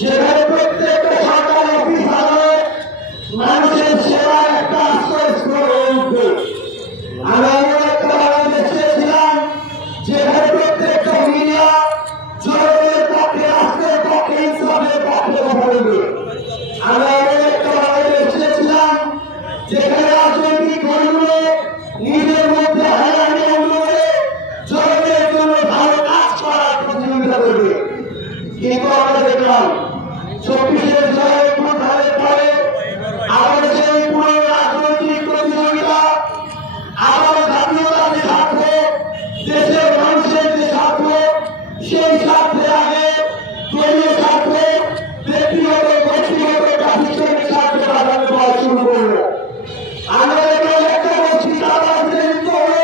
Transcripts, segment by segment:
যেখানে প্রত্যেকটা সরকারি অফিস হবে মানুষের সেবা একটা আশ্রয়স্থল হয়ে উঠবে। আমি এমন একটা বাংলাদেশ চেয়েছিলাম যেখানে প্রত্যেকটা মিডিয়া জনগণের পক্ষে, রাষ্ট্রের পক্ষে, ইনসাফের পক্ষে কথা বলবে। আমি এমন একটা বাংলাদেশ চেয়েছিলাম যেখানে রাজনৈতিক দলগুলো নিজের মধ্যে হানাহানি বন্ধ করে জনগণের জন্য ভালো কাজ করার প্রতিযোগিতা করবে। কিন্তু আমরা দেখলাম 24-এর জয়ের প্রধানের পরে আবার সেই পুরো রাজনৈতিক প্রতিযোগিতা, আবার জাতীয়তার যে স্বার্থ, দেশের মানুষের যে স্বার্থ, সেই স্বার্থের আগে দলীয় স্বার্থ, ব্যক্তিগত প্রাতিষ্ঠানিক স্বার্থে প্রাধান্য পাওয়া শুরু করলো। আমরা দেখলাম একটা গোষ্ঠী রাজনীতি হলো,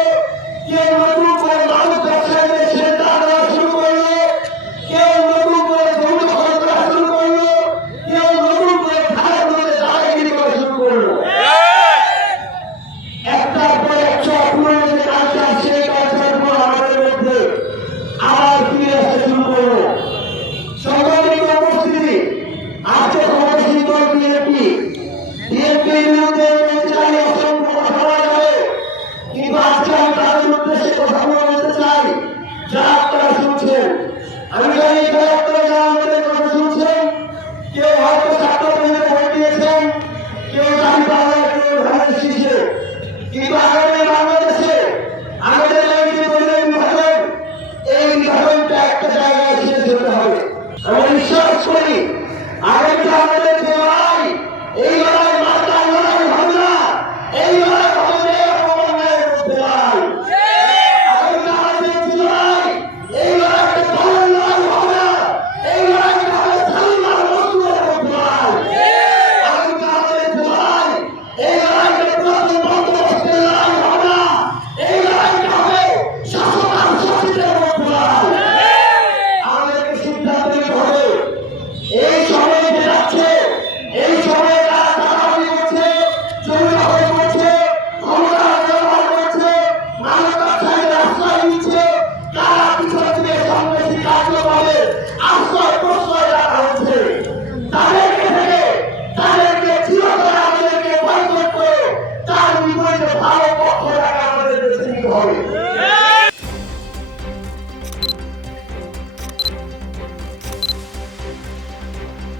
কেউ নতুন করে মানুষ ব্যবসায়ীদের সেন্টার দেওয়া শুরু করলো, কেউ নতুন করে ধর্ম করা শুরু করলো, কেউ নতুন করে খালের মধ্যে দাঁড়াগিরি করা শুরু করলো। একটার পর একটা পুরনো যে কালচার, সেই কালচারগুলো আমাদের মধ্যে আবার ফিরে আসতে শুরু করলো। সংগঠিত উপস্থিতি, আজকে ক্ষমতাসীন দল বিএনপির বিরুদ্ধে চাই অসংখ্য কথা বলা যাবে, কিন্তু আজকে আমি তাদের উদ্দেশ্যে কথা বলতে চাই যা আপনারা শুনছেন। আমি জানি এখানে আপনারা যারা আমাদের কথা শুনছেন, কেউ হয়তো ছাত্রদের ভোট দিয়েছেন, কেউ জানি বাংলা, কেউ ধানের শীষে, কিন্তু